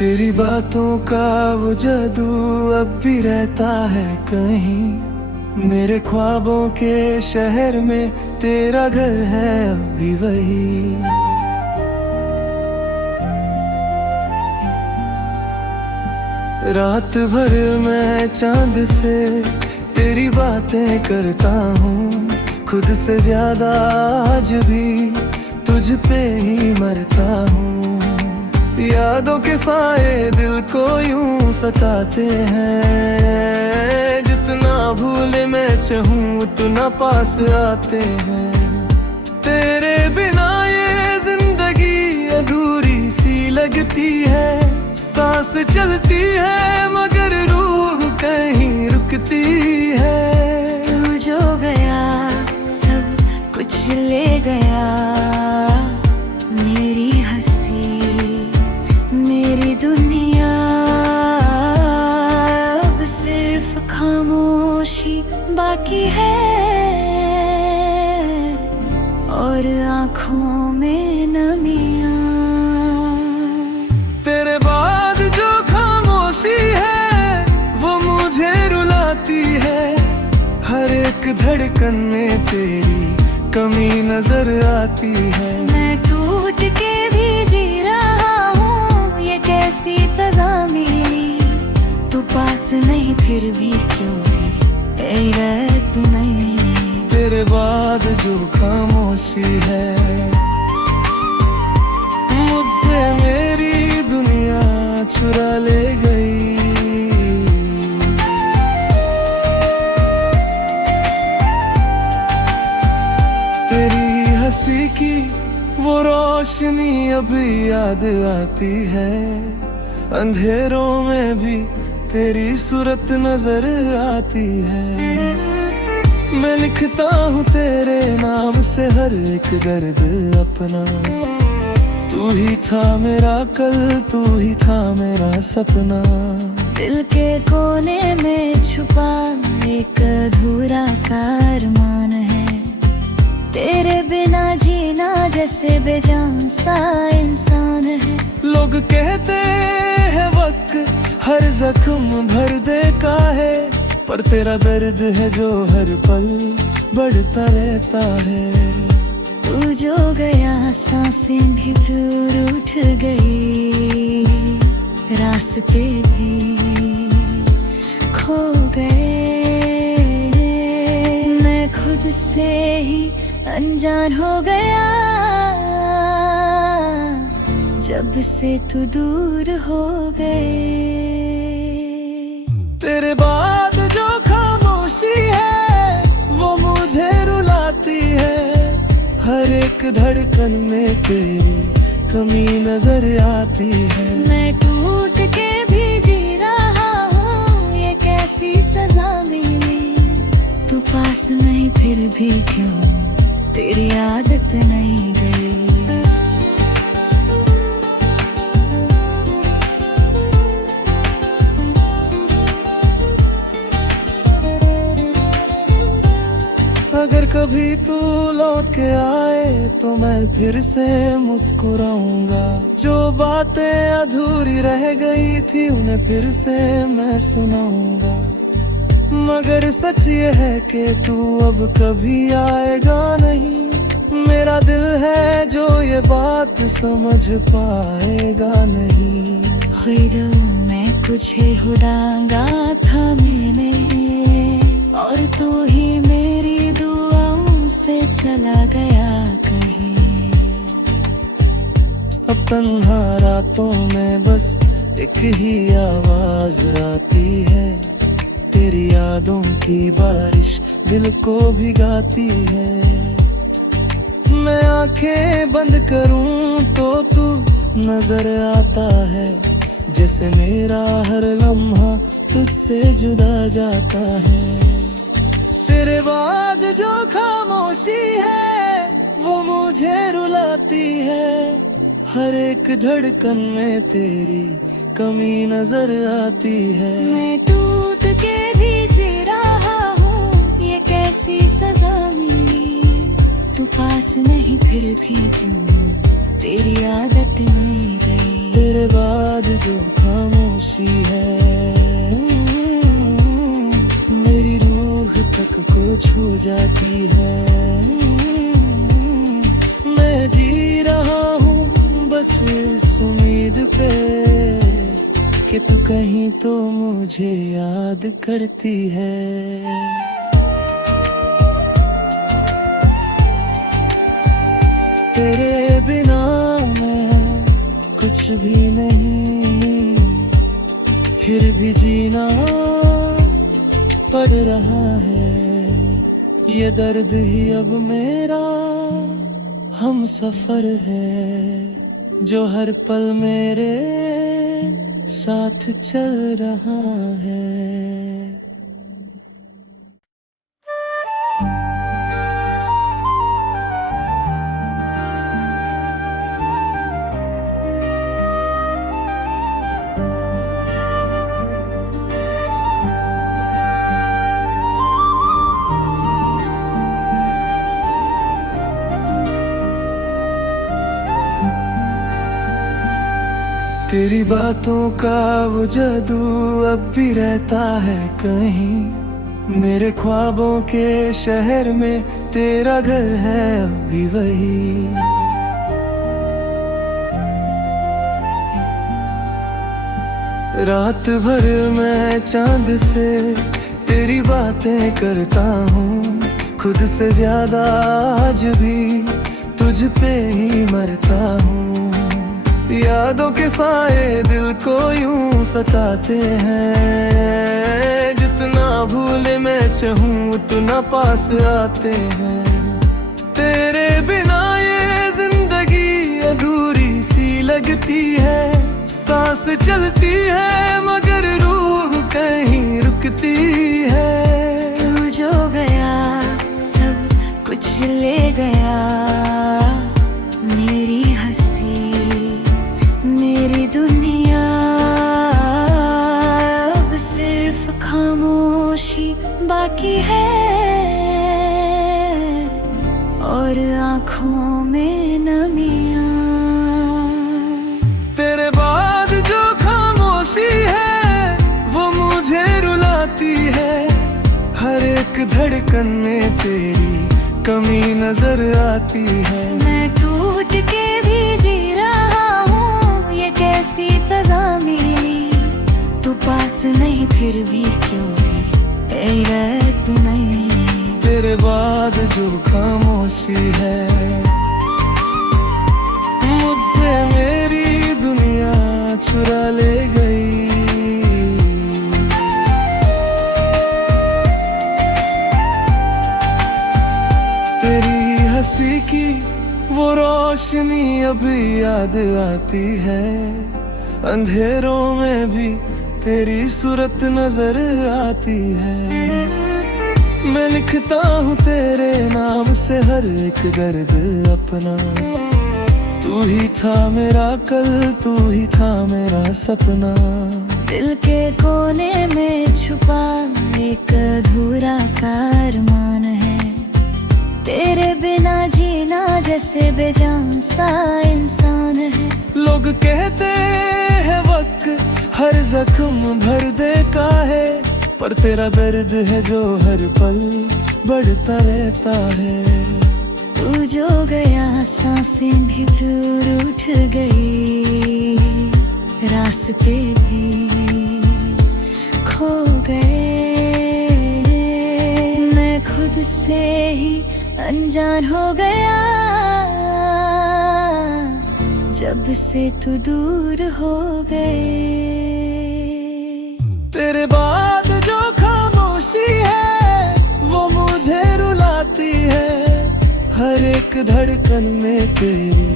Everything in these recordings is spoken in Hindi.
तेरी बातों का वो जादू अब भी रहता है कहीं, मेरे ख्वाबों के शहर में तेरा घर है अब भी वही। रात भर मैं चांद से तेरी बातें करता हूँ, खुद से ज्यादा आज भी तुझ पे ही मरता हूँ। यादों के साए दिल को यूं सताते हैं, जितना भूले मैं चाहूँ उतना पास आते हैं। तेरे बिना ये जिंदगी अधूरी सी लगती है, सांस चलती है मगर रूह कहीं रुकती है। तू जो गया सब कुछ ले गया, मेरी हंसी मेरी दुनिया, अब सिर्फ खामोशी बाकी है और आँखों में नमियाँ। तेरे बाद जो खामोशी है वो मुझे रुलाती है, हर एक धड़कन में तेरी कमी नजर आती है। मैं टूट के भी जी रहा हूँ, ये कैसी सजा मिली। तू पास नहीं फिर भी क्यों तू नहीं। तेरे बाद जो खामोशी है मुझसे मेरी दुनिया चुरा ले गई। तेरी हंसी की वो रोशनी अभी याद आती है, अंधेरों में भी तेरी सूरत नजर आती है। मैं लिखता हूँ तेरे नाम से हर एक दर्द अपना, तू ही था मेरा कल, तू ही था मेरा सपना। दिल के कोने में छुपा एक अधूरा सा अरमान है, तेरे बिना जीना जैसे बेजान सा इंसान है। लोग कहते हैं वक्त हर जख्म भर देता है, पर तेरा दर्द है जो हर पल बढ़ता रहता है। तू जो गया सांसें भी दूर उठ गई, रास्ते भी खो गए। मैं खुद से ही अनजान हो गया जब से तू दूर हो गए। तेरे बाद जो खामोशी है वो मुझे रुलाती है, हर एक धड़कन में तेरी कमी नजर आती है। मैं टूट के भी जी रहा हूँ, ये कैसी सजा मिली। तू पास नहीं फिर भी क्यों तेरी आदत नहीं गई। अगर कभी तू लौट के आए तो मैं फिर से मुस्कुराऊंगा, जो बातें अधूरी रह गई थी उन्हें फिर से मैं सुनाऊंगा। मगर सच ये है कि तू अब कभी आएगा नहीं, मेरा दिल है जो ये बात समझ पाएगा नहीं। मैं कुछ हुडांगा था मैंने, और तू ही मेरी दुआओं से चला गया कहीं। अब तन्हा रातों में बस एक ही आवाज आती है, तेरी यादों की बारिश दिल को भिगाती है। मैं आंखें बंद करूं तो तू नजर आता है, जैसे मेरा हर लम्हा तुझसे जुदा जाता है। तेरे बाद जो खामोशी है वो मुझे रुलाती है, हर एक धड़कन में तेरी कमी नजर आती है। मैं टूट के भी जी रहा हूँ, ये कैसी सजा मिली। तू पास नहीं फिर भी क्यों तेरी आदत नहीं गई। तेरे बाद जो खामोशी है मेरी रूह तक को छू जाती है। मैं जी रहा हूँ बस इस उम्मीद पे कि तू कहीं तो मुझे याद करती है। तेरे बिना मैं कुछ भी नहीं, फिर भी जीना पड़ रहा है। ये दर्द ही अब मेरा हम सफर है, जो हर पल मेरे साथ चल रहा है। तेरी बातों का वो जादू अब भी रहता है कहीं, मेरे ख्वाबों के शहर में तेरा घर है अब भी वही। रात भर मैं चांद से तेरी बातें करता हूँ, खुद से ज्यादा आज भी तुझ पे ही मरता हूँ। यादों के साए दिल को यूं सताते हैं, जितना भूले मैं चाहूं उतना पास आते हैं। तेरे बिना ये जिंदगी अधूरी सी लगती है, सांस चलती है मगर रूह कहीं रुकती है। तू जो गया सब कुछ ले गया, मेरी हंसी मेरी दुनिया, अब सिर्फ खामोशी बाकी है और आँखों में नमियाँ। तेरे बाद जो खामोशी है वो मुझे रुलाती है, हर एक धड़कन में तेरी कमी नजर आती है। मैं टूट के भी जी रहा हूँ, ये कैसी सजा मिली। तू पास नहीं फिर भी क्यों मेरा तू नहीं। तेरे बाद जो खामोशी है मुझसे मेरी दुनिया चुरा ले गई। तेरी हंसी की वो रोशनी अभी याद आती है, अंधेरों में भी तेरी सूरत नजर आती है। मैं लिखता हूँ तेरे नाम से हर एक दर्द अपना, तू ही था मेरा कल, तू ही था मेरा सपना। दिल के कोने में छुपा एक अधूरा सा अरमान है, तेरे बिना जीना जैसे बेजान सा इंसान है। लोग कहते हैं वक्त हर जख्म भर देता है, पर तेरा दर्द है जो हर पल बढ़ता रहता है। तू जो गया सांसें भी दूर उठ गई, रास्ते भी खो गए। मैं खुद से ही अनजान हो गया जब से तू दूर हो गए। तेरे बाद जो खामोशी है वो मुझे रुलाती है, हर एक धड़कन में तेरी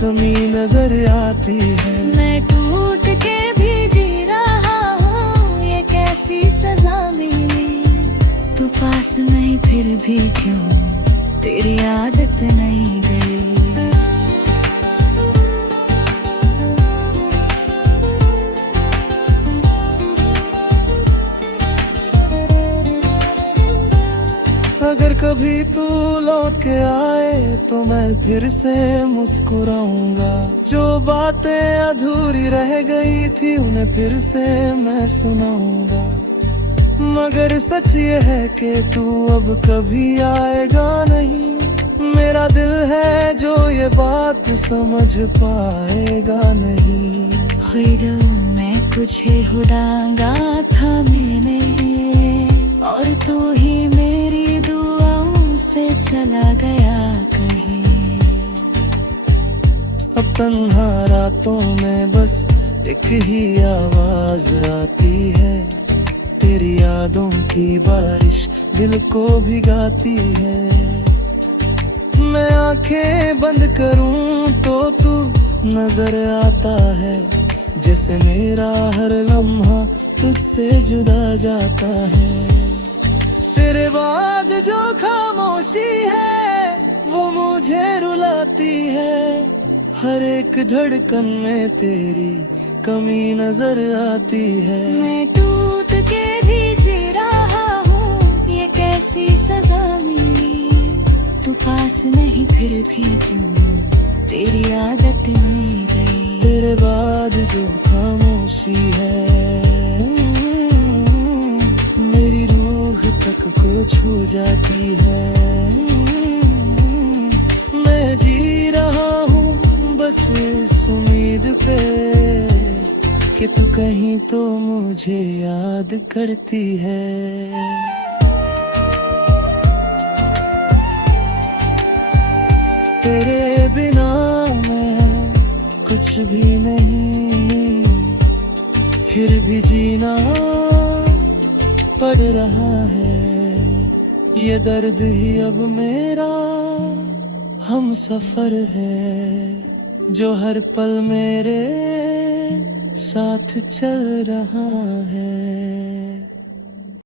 कमी नजर आती है। मैं टूट के भी जी रहा हूँ, ये कैसी सजा मिली। तू पास नहीं फिर भी क्यों तेरी आदत नहीं गई। अगर कभी तू लौट के आए तो मैं फिर से मुस्कुराऊंगा। जो बातें अधूरी रह गई थी उन्हें फिर से मैं सुनाऊंगा। मगर सच ये है कि तू अब कभी आएगा नहीं। मेरा दिल है जो ये बात समझ पाएगा नहीं। मैं कुछ हुडांगा था मैंने, और तू ही मेरी दुआओं से चला गया कहीं। अब तन्हा रातों में बस एक ही आवाज आती है। तेरी यादों की बारिश दिल को भिगाती है। मैं आंखें बंद करूं तो तू नजर आता है। जैसे मेरा हर लम्हा तुझसे जुदा जाता है। तेरे बाद जो खामोशी है वो मुझे रुलाती है। हर एक धड़कन में तेरी कमी नजर आती है। मैं टूट के भी जी रहा हूँ, ये कैसी सजा मिली। तू पास नहीं फिर भी क्यों तेरी आदत में गई। तेरे बाद जो खामोशी है मेरी रूह तक को छू जाती है। मैं जी रहा हूँ बस इस उम्मीद पे कि तू कहीं तो मुझे याद करती है। तेरे बिना मैं कुछ भी नहीं, फिर भी जीना पड़ रहा है। ये दर्द ही अब मेरा हम सफर है, जो हर पल मेरे साथ चल रहा है।